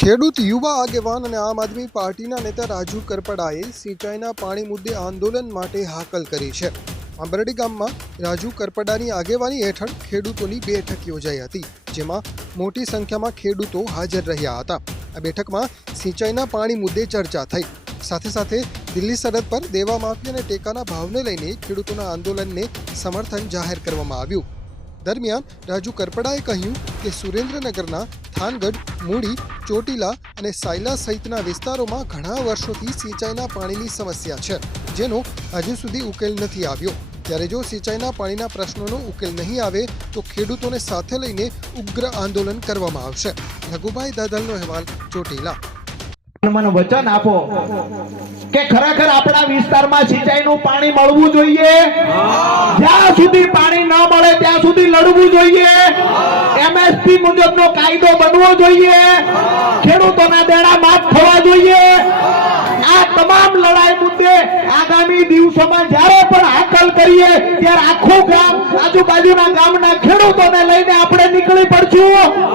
ખેડૂત યુવા આગેવાન અને આમ આદમી પાર્ટીના નેતા રાજુ કરપડાએ સિંચાઈના પાણી મુદ્દે આંદોલન માટે હાકલ કરી છે. આંબરડી ગામમાં રાજુ કરપડાની આગેવાની હેઠળ ખેડૂતોની બેઠક યોજાઈ હતી, જેમાં મોટી સંખ્યામાં ખેડૂતો હાજર રહ્યા હતા. આ બેઠકમાં સિંચાઈના પાણી મુદ્દે ચર્ચા થઈ. સાથે સાથે દિલ્હી સરહદ પર દેવા માફી અને ટેકાના ભાવને લઈને ખેડૂતોના આંદોલનને સમર્થન જાહેર કરવામાં આવ્યું. દરમિયાન રાજુ કરપડાએ કહ્યું કે સુરેન્દ્રનગરના થાનગઢ, મૂડી, ચોટીલા અને સાયલા સહિતના વિસ્તારોમાં ઘણા વર્ષોથી સિંચાઈના પાણીની સમસ્યા છે, જેનો હજુ સુધી ઉકેલ નથી આવ્યો. ત્યારે જો સિંચાઈના પાણીના પ્રશ્નોનો ઉકેલ નહીં આવે, તો ખેડૂતોને સાથે લઈને ઉગ્ર આંદોલન કરવામાં આવશે. રઘુભાઈ દાદલનો અહેવાલ ચોટીલા. મને વચન આપો. કે ખરેખર આપણા વિસ્તારમાં સિંચાઈનું પાણી મળવું જોઈએ? જ્યાં સુધી પાણી ન મળે, ત્યાં સુધી લડવું જોઈએ. એમએસપી મુજબનો કાયદો બનવો જોઈએ. ખેડૂતોના દેણા માફ થવા જોઈએ. આ તમામ લડાઈ મુદ્દે આગામી દિવસોમાં જ્યારે પણ હાકલ કરીએ, ત્યારે આખું ગામ આજુબાજુના ગામના ખેડૂતોને લઈને આપણે નીકળી પડશું.